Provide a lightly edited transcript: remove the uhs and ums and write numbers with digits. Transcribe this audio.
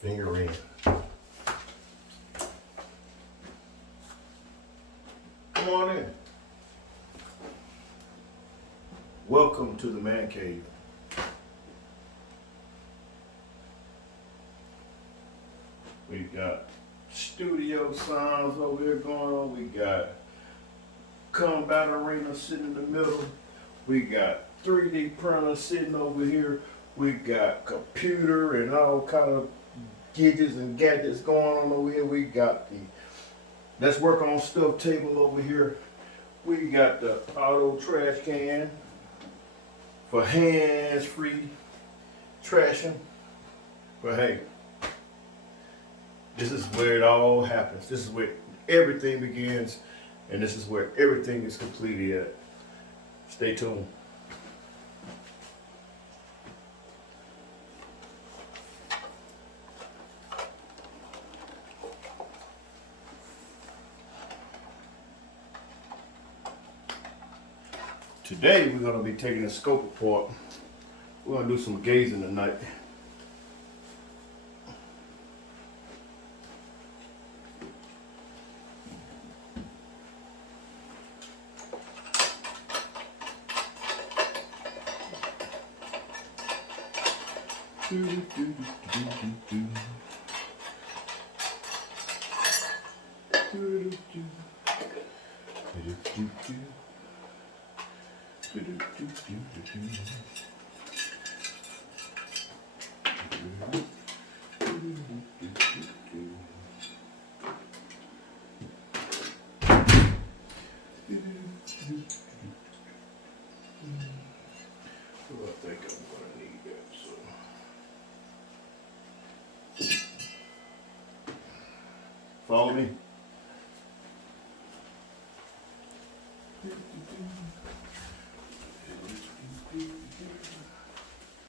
Finger in. Come on in. Welcome to the man cave. We got studio sounds over here going on. We got combat arena sitting in the middle. We got 3D printer sitting over here. We got computer and all kind of gadgets and gadgets going on over here. We got the let's work on stuff table over here. We got the auto trash can for hands-free trashing. But hey, this is where it all happens. This is where everything begins, and this is where everything is completed at. Stay tuned. Today we're going to be taking the scope apart. We're going to do some gazing tonight. I think I'm gonna need that, so. Follow me.